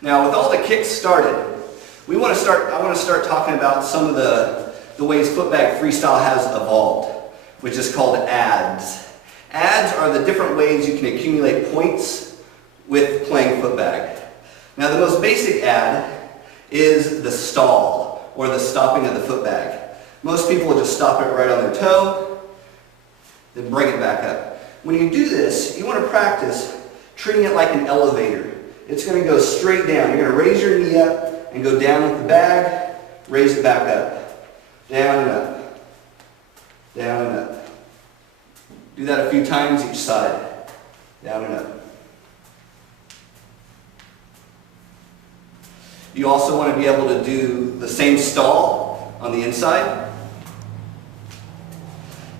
Now, with all the kicks started, I want to start talking about some of the ways Footbag Freestyle has evolved, which is called ads. Ads are the different ways you can accumulate points with playing footbag. Now, the most basic ad is the stall, or the stopping of the footbag. Most people will just stop it right on their toe, then bring it back up. When you do this, you want to practice treating it like an elevator. It's going to go straight down. You're going to raise your knee up and go down with the bag, raise it back up. Down and up. Down and up. Do that a few times each side. Down and up. You also want to be able to do the same stall on the inside.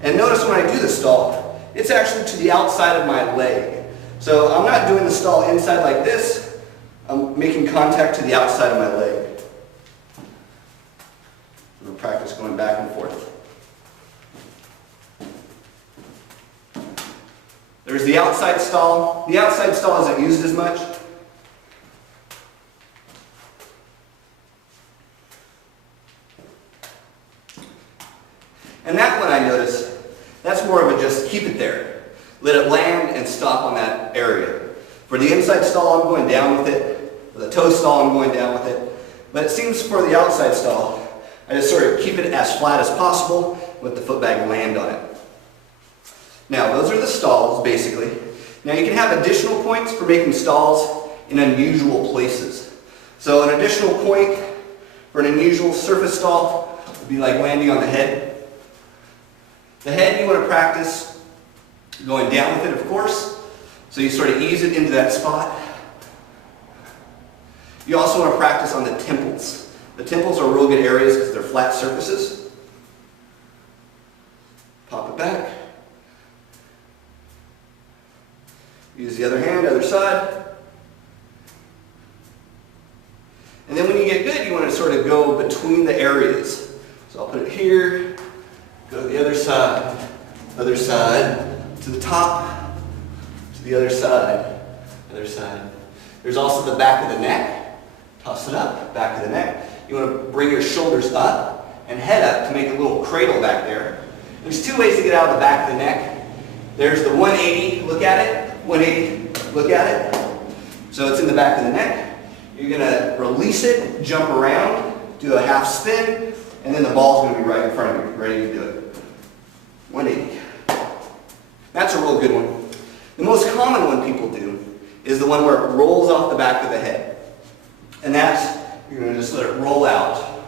And notice when I do the stall, it's actually to the outside of my leg. So I'm not doing the stall inside like this. I'm making contact to the outside of my leg. I'm going to practice going back and forth. There's the outside stall. The outside stall isn't used as much. And that one I notice, that's more of a just keep it there. Let it land and stop on that area. For the inside stall, I'm going down with it. For the toe stall, I'm going down with it. But it seems for the outside stall, I just sort of keep it as flat as possible with the footbag land on it. Now, those are the stalls, basically. Now, you can have additional points for making stalls in unusual places. So an additional point for an unusual surface stall would be like landing on the head. The head, you want to practice going down with it, of course. So you sort of ease it into that spot. You also want to practice on the temples. The temples are real good areas because they're flat surfaces. Pop it back. Use the other hand, other side. And then when you get good, you want to sort of go between the areas. So I'll put it here, go to the other side, to the top, to the other side, other side. There's also the back of the neck. Toss it up, back of the neck. You want to bring your shoulders up and head up to make a little cradle back there. There's two ways to get out of the back of the neck. There's the 180, look at it. 180, look at it. So it's in the back of the neck. You're going to release it, jump around, do a half spin, and then the ball's going to be right in front of you, ready to do it. 180. That's a real good one. The most common one people do is the one where it rolls off the back of the head. And that's, you're going to just let it roll out.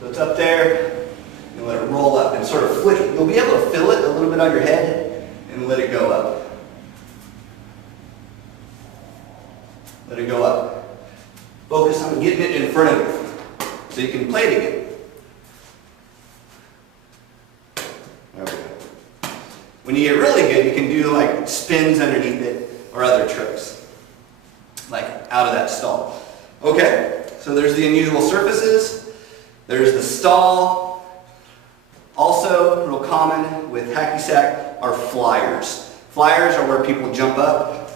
So it's up there, you let it roll up and sort of flick it. You'll be able to feel it a little bit on your head and let it go up. Let it go up. Focus on getting it in front of you so you can play it again. There we go. When you get really good, you can do like spins underneath it or other tricks, like out of that stall. Okay, so there's the unusual surfaces. There's the stall. Also, real common with hacky sack are flyers. Flyers are where people jump up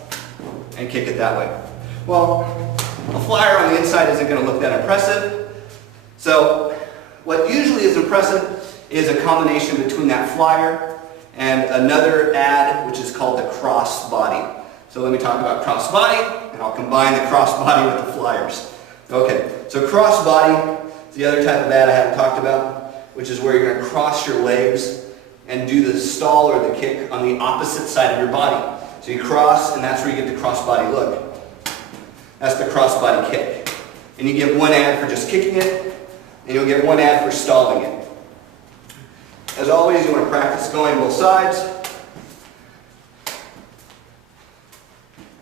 and kick it that way. Well, a flyer on the inside isn't going to look that impressive. So what usually is impressive is a combination between that flyer and another ad, which is called the crossbody. So let me talk about crossbody, and I'll combine the crossbody with the flyers. Okay, so crossbody is the other type of ad I haven't talked about, which is where you're going to cross your legs and do the stall or the kick on the opposite side of your body. So you cross, and that's where you get the crossbody look. That's the crossbody kick. And you get one ad for just kicking it, and you'll get one ad for stalling it. As always, you want to practice going both sides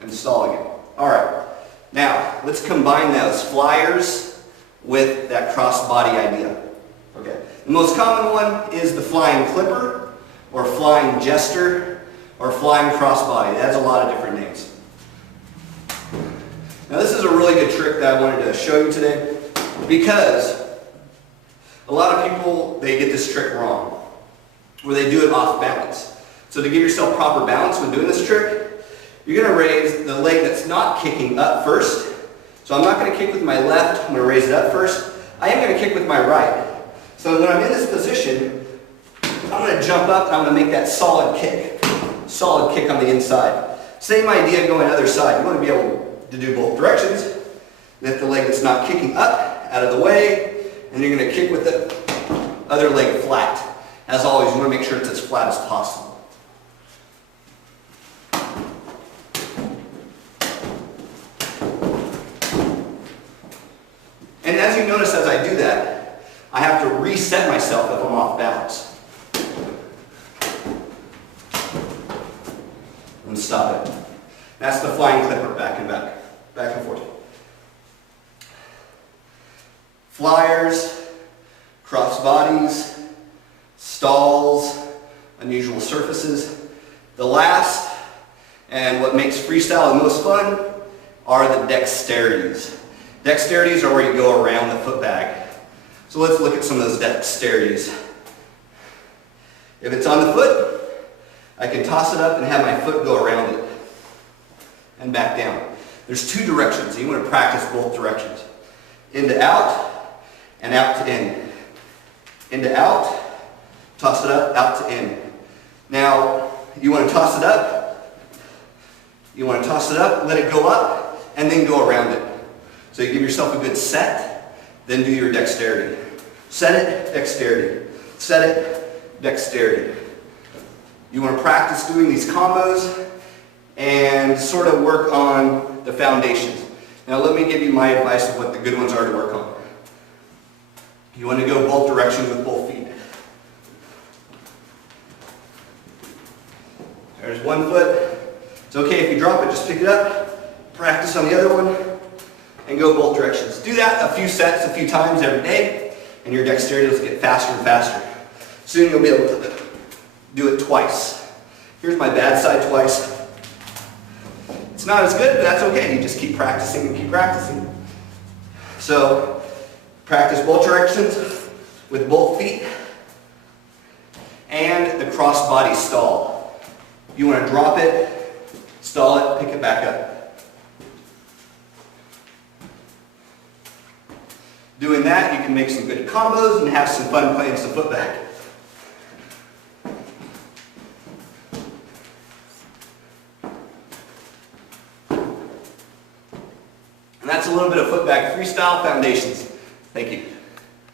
and stalling it. All right. Now, let's combine those flyers with that crossbody idea. Okay. The most common one is the flying clipper, or flying jester, or flying crossbody. It has a lot of different names. Now this is a really good trick that I wanted to show you today because a lot of people, they get this trick wrong, where they do it off balance. So to give yourself proper balance when doing this trick, you're going to raise the leg that's not kicking up first, So I'm not going to kick with my left, I'm going to raise it up first. I am going to kick with my right. So when I'm in this position, I'm going to jump up and I'm going to make that solid kick on the inside. Same idea going other side. You want to be able to do both directions. Lift the leg that's not kicking up, out of the way, and you're going to kick with the other leg flat. As always, you want to make sure it's as flat as possible. And as you notice as I do that, I have to reset myself if I'm off balance. And stop it. That's the flying clipper, back and back, back and forth. Flyers, crossbodies, stalls, unusual surfaces. The last, and what makes freestyle the most fun, are the dexterities. Dexterities are where you go around the foot bag. So let's look at some of those dexterities. If it's on the foot, I can toss it up and have my foot go around it and back down. There's two directions. You want to practice both directions. In to out and out to in. In to out, toss it up, out to in. Now, you want to toss it up. You want to toss it up, let it go up, and then go around it. So you give yourself a good set, then do your dexterity. Set it, dexterity. Set it, dexterity. You want to practice doing these combos and sort of work on the foundations. Now let me give you my advice of what the good ones are to work on. You want to go both directions with both feet. There's one foot. It's okay if you drop it, just pick it up. Practice on the other one and go both directions. Do that a few sets, a few times every day, and your dexterity will get faster and faster. Soon you'll be able to do it twice. Here's my bad side twice. It's not as good, but that's okay. You just keep practicing and keep practicing. So, practice both directions with both feet and the crossbody stall. You want to drop it, stall it, pick it back up. Doing that, you can make some good combos and have some fun playing some footbag. And that's a little bit of footbag freestyle foundations. Thank you.